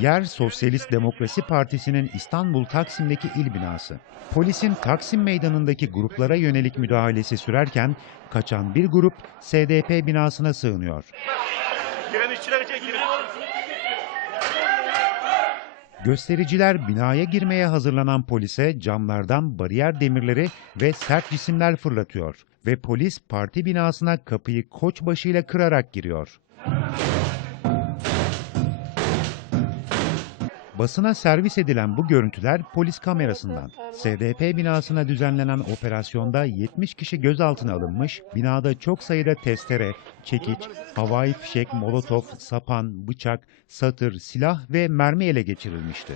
Yer Sosyalist Demokrasi Partisi'nin İstanbul Taksim'deki il binası. Polisin Taksim Meydanı'ndaki gruplara yönelik müdahalesi sürerken kaçan bir grup SDP binasına sığınıyor. Göstericiler binaya girmeye hazırlanan polise camlardan bariyer demirleri ve sert cisimler fırlatıyor ve polis parti binasına kapıyı koçbaşıyla kırarak giriyor. Basına servis edilen bu görüntüler polis kamerasından. SDP binasına düzenlenen operasyonda 70 kişi gözaltına alınmış, binada çok sayıda testere, çekiç, havai fişek, molotof, sapan, bıçak, satır, silah ve mermi ele geçirilmişti.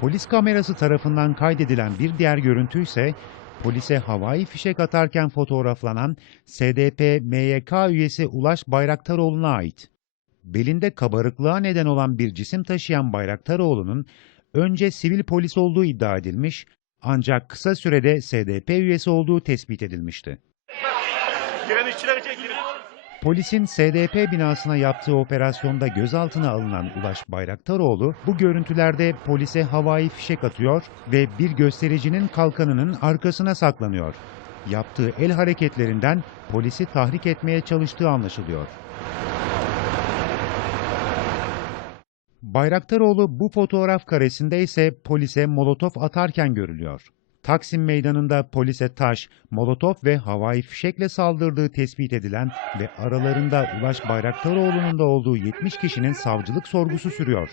Polis kamerası tarafından kaydedilen bir diğer görüntü ise polise havai fişek atarken fotoğraflanan SDP MYK üyesi Ulaş Bayraktaroğlu'na ait. Belinde kabarıklığa neden olan bir cisim taşıyan Bayraktaroğlu'nun önce sivil polis olduğu iddia edilmiş ancak kısa sürede SDP üyesi olduğu tespit edilmişti. Giren işçileri çek, giren. Polisin SDP binasına yaptığı operasyonda gözaltına alınan Ulaş Bayraktaroğlu bu görüntülerde polise havai fişek atıyor ve bir göstericinin kalkanının arkasına saklanıyor. Yaptığı el hareketlerinden polisi tahrik etmeye çalıştığı anlaşılıyor. Bayraktaroğlu bu fotoğraf karesinde ise polise molotof atarken görülüyor. Taksim Meydanı'nda polise taş, molotof ve havai fişekle saldırdığı tespit edilen ve aralarında Ulaş Bayraktaroğlu'nun da olduğu 70 kişinin savcılık sorgusu sürüyor.